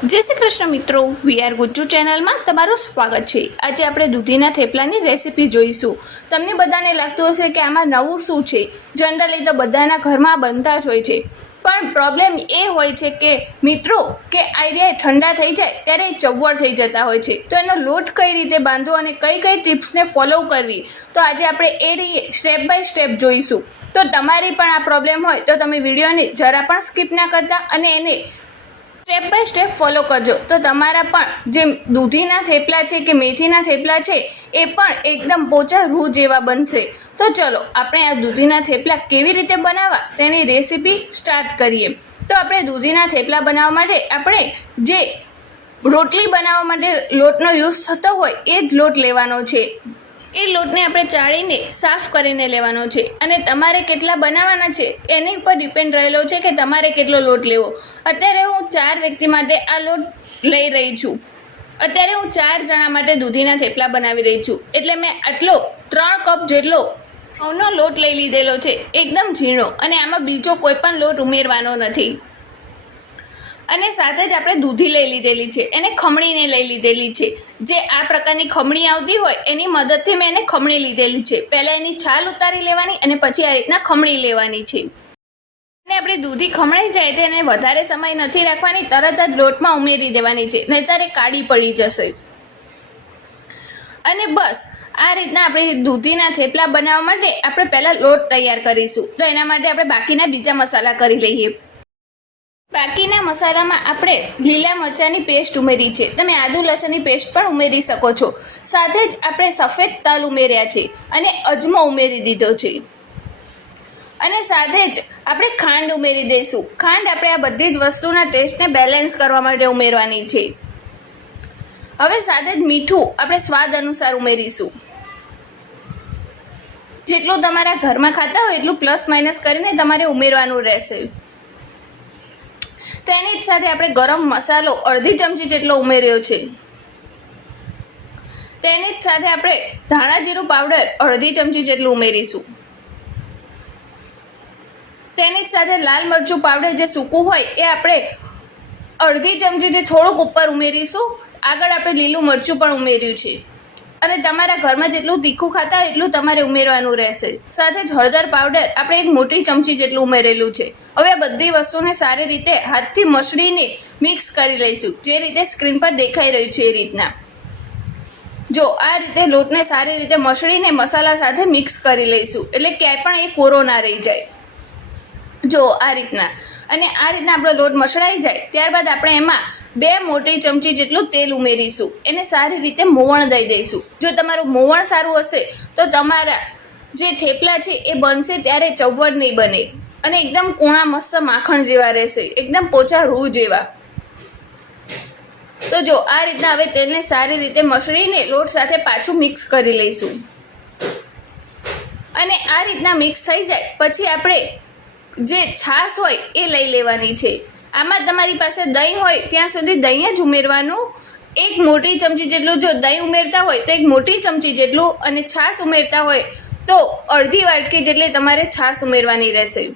જય શ્રી કૃષ્ણ મિત્રો, વીઆર ગુજ્જુ ચેનલમાં તમારું સ્વાગત છે। આજે આપણે દૂધીના થેપલાની રેસીપી જોઈશું। તમને બધાને લાગતું હશે કે આમાં નવું શું છે। જનરલી તો બધાના ઘરમાં બનતા જ હોય છે, પણ પ્રોબ્લેમ એ હોય છે કે મિત્રો કે આઈડિયા ઠંડા થઈ જાય ત્યારે ચવડ થઈ જતા હોય છે। તો એનો લોટ કઈ રીતે બાંધવો અને કઈ કઈ ટિપ્સને ફોલો કરવી, તો આજે આપણે એ સ્ટેપ બાય સ્ટેપ જોઈશું। તો તમારી પણ આ પ્રોબ્લેમ હોય તો તમે વિડીયોને જરા પણ સ્કીપ ના કરતા અને એને સ્ટેપ બાય સ્ટેપ ફોલો કરજો, તો તમારા પણ જે દૂધીના થેપલા છે કે મેથીના થેપલા છે એ પણ એકદમ પોચા રૂ જેવા બનશે। તો ચલો આપણે આ દૂધીના થેપલા કેવી રીતે બનાવવા તેની રેસીપી સ્ટાર્ટ કરીએ। તો આપણે દૂધીના થેપલા બનાવવા માટે આપણે જે રોટલી બનાવવા માટે લોટનો યુઝ થતો હોય એ જ લોટ લેવાનો છે। એ લોટને આપણે ચાળીને સાફ કરીને લેવાનો છે અને તમારે કેટલા બનાવવાના છે એની ઉપર ડિપેન્ડ રહેલો છે કે તમારે કેટલો લોટ લેવો। અત્યારે હું 4 વ્યક્તિ માટે આ લોટ લઈ રહી છું। અત્યારે હું 4 જણા માટે દૂધીના થેપલા બનાવી રહી છું, એટલે મેં આટલો 3 કપ જેટલો ઘઉંનો લોટ લઈ લીધેલો છે, એકદમ ઝીણો, અને આમાં બીજો કોઈ પણ લોટ ઉમેરવાનો નથી। અને સાથે જ આપણે દૂધી લઈ લીધેલી છે, એને ખમણીને લઈ લીધેલી છે। જે આ પ્રકારની ખમણી આવતી હોય એની મદદથી મેં એને ખમણી લીધેલી છે। પહેલાં એની છાલ ઉતારી લેવાની અને પછી આ રીતના ખમણી લેવાની છે। અને આપણી દૂધી ખમણાઈ જાય તેને વધારે સમય નથી રાખવાની, તરત જ લોટમાં ઉમેરી દેવાની છે, નહીંતર એ કાળી પડી જશે। અને બસ આ રીતના આપણે દૂધીના થેપલા બનાવવા માટે આપણે પહેલાં લોટ તૈયાર કરીશું। તો એના માટે આપણે બાકીના બીજા મસાલા કરી લઈએ। બાકીના મસાલામાં આપણે લીલા મરચાંની પેસ્ટ ઉમેરી છે, તમે આદુ લસણની પેસ્ટ પણ ઉમેરી શકો છો। સાથે જ આપણે સફેદ તલ ઉમેર્યા છે અને અજમો ઉમેરી દીધો છે। અને સાથે જ આપણે ખાંડ ઉમેરી દઈશું। ખાંડ આપણે આ બધી જ વસ્તુના ટેસ્ટને બેલેન્સ કરવા માટે ઉમેરવાની છે। હવે સાથે જ મીઠું આપણે સ્વાદ અનુસાર ઉમેરીશું। જેટલું તમારા ઘરમાં ખાતા હોય એટલું પ્લસ માઇનસ કરીને તમારે ઉમેરવાનું રહેશે। તેની જ સાથે આપણે ગરમ મસાલો અડધી ચમચી જેટલો ઉમેર્યો છે। તેની જ સાથે આપણે ધાણા જીરું પાવડર અડધી ચમચી જેટલું ઉમેરીશું। તેની જ સાથે લાલ મરચું પાવડર જે સૂકું હોય એ આપણે અડધી ચમચીથી થોડુંક ઉપર ઉમેરીશું। આગળ આપણે લીલું મરચું પણ ઉમેર્યું છે, અને તમારા ઘરમાં જેટલું તીખું ખાતા હોય એટલું તમારે ઉમેરવાનું રહેશે। સાથે જ હળદર પાવડર આપણે 1 મોટી ચમચી જેટલું ઉમેરેલું છે। હવે આ બધી વસ્તુને સારી રીતે હાથથી મસળીને મિક્સ કરી લઈશું, જે રીતે સ્ક્રીન પર દેખાઈ રહ્યું છે એ રીતના। જો આ રીતે લોટને સારી રીતે મસળીને મસાલા સાથે મિક્સ કરી લઈશું, એટલે ક્યાંય પણ એ કોરો ના રહી જાય। જો આ રીતના, અને આ રીતના આપણો લોટ મસળાઈ જાય ત્યારબાદ આપણે એમાં 2 મોટી ચમચી જેટલું તેલ ઉમેરીશું। એને સારી રીતે મોવણ દઈ દઈશું। જો તમારું મોવણ સારું હશે તો તમારા જે થેપલા છે એ બનશે ત્યારે ચવડ નહીં બને, અને એકદમ કૂણા મસ્ત માખણ જેવા રહેશે, એકદમ પોચા રૂ જેવા। તો જો આ રીતના હવે તેલને સારી રીતે મસળીને લોટ સાથે પાછું મિક્સ કરી લઈશું। અને આ રીતના મિક્સ થઈ જાય પછી આપણે જે છાશ હોય એ લઈ લેવાની છે। આમાં તમારી પાસે દહીં હોય ત્યાં સુધી દહીં જ ઉમેરવાનું। 1 મોટી ચમચી જેટલું જો દહીં ઉમેરતા હોય તો 1 મોટી ચમચી જેટલું, અને છાશ ઉમેરતા હોય તો અડધી વાટકી જેટલી તમારે છાશ ઉમેરવાની રહેશે।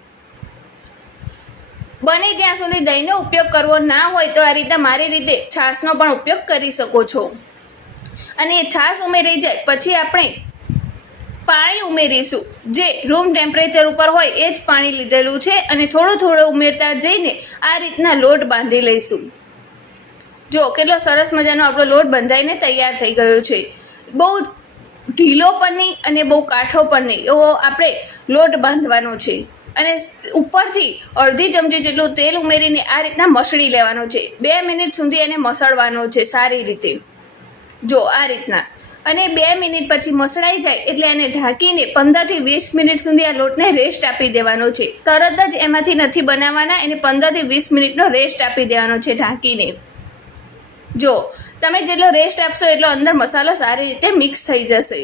બને ત્યાં સુધી દહીંનો ઉપયોગ કરવો ના હોય તો આ રીતે મારી રીતે છાશનો પણ ઉપયોગ કરી શકો છો। અને છાશ ઉમેરી જાય પછી આપણે પાણી ઉમેરીશું, જે રૂમ ટેમ્પરેચર ઉપર હોય એ જ પાણી લીધેલું છે, અને થોડું થોડું ઉમેરતા જઈને આ રીતના લોટ બાંધી લઈશું। જો કેટલો સરસ મજાનો આપણો લોટ બંધાઈને તૈયાર થઈ ગયો છે। બહુ ઢીલો પણ નહીં અને બહુ કાઠો પણ નહીં એવો આપણે લોટ બાંધવાનો છે। અને ઉપરથી અડધી ચમચી જેટલું તેલ ઉમેરીને આ રીતના મસળી લેવાનો છે। 2 મિનિટ સુધી એને મસળવાનો છે સારી રીતે, જો આ રીતના। અને 2 મિનિટ પછી મસળાઈ જાય એટલે એને ઢાંકીને 15 થી 20 મિનિટ સુધી આ લોટને રેસ્ટ આપી દેવાનો છે। તરત જ એમાંથી નથી બનાવવાના, એને 15 થી 20 મિનિટનો રેસ્ટ આપી દેવાનો છે ઢાંકીને। જો તમે જેટલો રેસ્ટ આપશો એટલો અંદર મસાલો સારી રીતે મિક્સ થઈ જશે।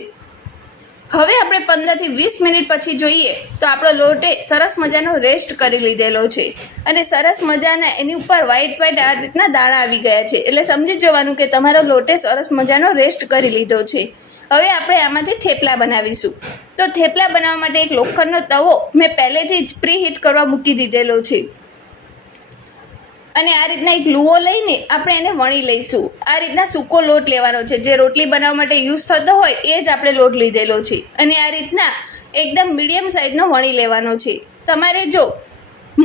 હવે આપણે 15 થી 20 મિનિટ પછી જોઈએ તો આપણો લોટે સરસ મજાનો રેસ્ટ કરી લીધેલો છે, અને સરસ મજાના એની ઉપર વ્હાઈટ આ રીતના દાણા આવી ગયા છે, એટલે સમજી જવાનું કે તમારો લોટે સરસ મજાનો રેસ્ટ કરી લીધો છે। હવે આપણે આમાંથી થેપલા બનાવીશું। તો થેપલા બનાવવા માટે એક લોખંડનો તવો મેં પહેલેથી જ પ્રી હીટ કરવા મૂકી દીધેલો છે, અને આ રીતના એક લુઓ લઈને આપણે એને વણી લઈશું. આ રીતના સૂકો લોટ લેવાનો છે, જે રોટલી બનાવવા માટે યુઝ થતો હોય એ જ આપણે લોટ લીધેલો છે. અને આ રીતના એકદમ મીડિયમ સાઇઝનો વણી લેવાનો છે. તમારે જો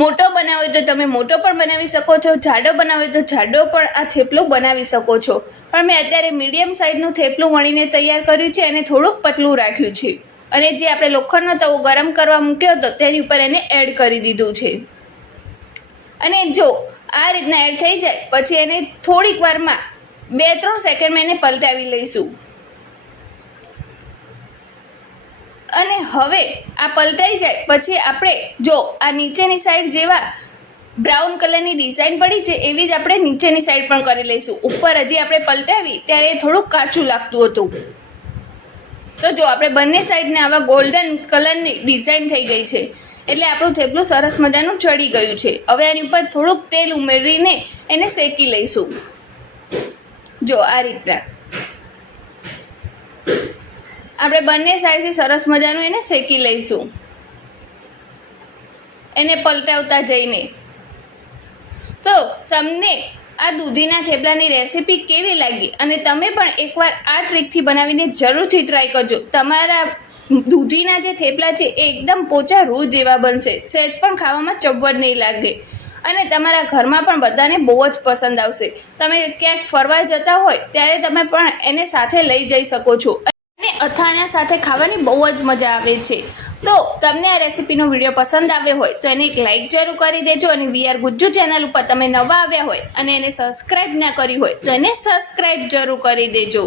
મોટો બનાવો હોય તો તમે મોટો પણ બનાવી શકો છો, જાડો બનાવો હોય તો જાડો પણ આ થેપલું બનાવી શકો છો. પણ મેં અત્યારે મીડિયમ સાઇઝનું થેપલું વણીને તૈયાર કર્યું છે અને થોડુંક પતલું રાખ્યું છે. અને જે આપણે લોખંડનો તવો ગરમ કરવા મૂક્યો હતો તેની ઉપર એને એડ કરી દીધું છે. અને જો આ રીતના એડ થઈ જાય પછી એને થોડીક વારમાં 2-3 સેકન્ડમાં એને પલટાવી લઈશું. અને હવે આ પલટાઈ જાય પછી આપણે જો આ નીચેની સાઈડ જેવા બ્રાઉન કલરની ડિઝાઇન પડી છે એવી જ આપણે નીચેની સાઈડ પણ કરી લઈશું. ઉપર હજી આપણે પલટાવી ત્યારે થોડુંક કાચું લાગતું હતું. તો જો આપણે બંને સાઈડને આવા ગોલ્ડન કલરની ડિઝાઇન થઈ ગઈ છે એટલે આપણું થેપલું સરસ મજાનું ચડી ગયું છે. હવે આની ઉપર થોડુંક તેલ ઉમેરીને એને શેકી લઈશું. જો આ રીતના આપણે બંને સાઈડથી સરસ મજાનું એને શેકી લઈશું, એને પલટાવતા જઈને. તો તમને આ દૂધીના થેપલાની રેસીપી કેવી લાગી અને તમે પણ એકવાર આ ટ્રીકથી બનાવીને જરૂરથી ટ્રાય કરજો. તમારા દૂધીના જે થેપલા છે એ એકદમ પોચા રૂ જેવા બનશે, સહેજ પણ ખાવામાં ચવડ નહીં લાગે અને તમારા ઘરમાં પણ બધાને બહુ જ પસંદ આવશે. તમે ક્યાંક ફરવા જતા હોય ત્યારે તમે પણ એને સાથે લઈ જઈ શકો છો અને અથાણા સાથે ખાવાની બહુ જ મજા આવે છે. તો તમને આ રેસીપીનો વિડીયો પસંદ આવ્યો હોય તો એને એક લાઇક જરૂર કરી દેજો. અને વીઆર ગુજ્જુ ચેનલ ઉપર તમે નવા આવ્યા હોય અને એને સબસ્ક્રાઈબ ના કરી હોય તો એને સબસ્ક્રાઈબ જરૂર કરી દેજો.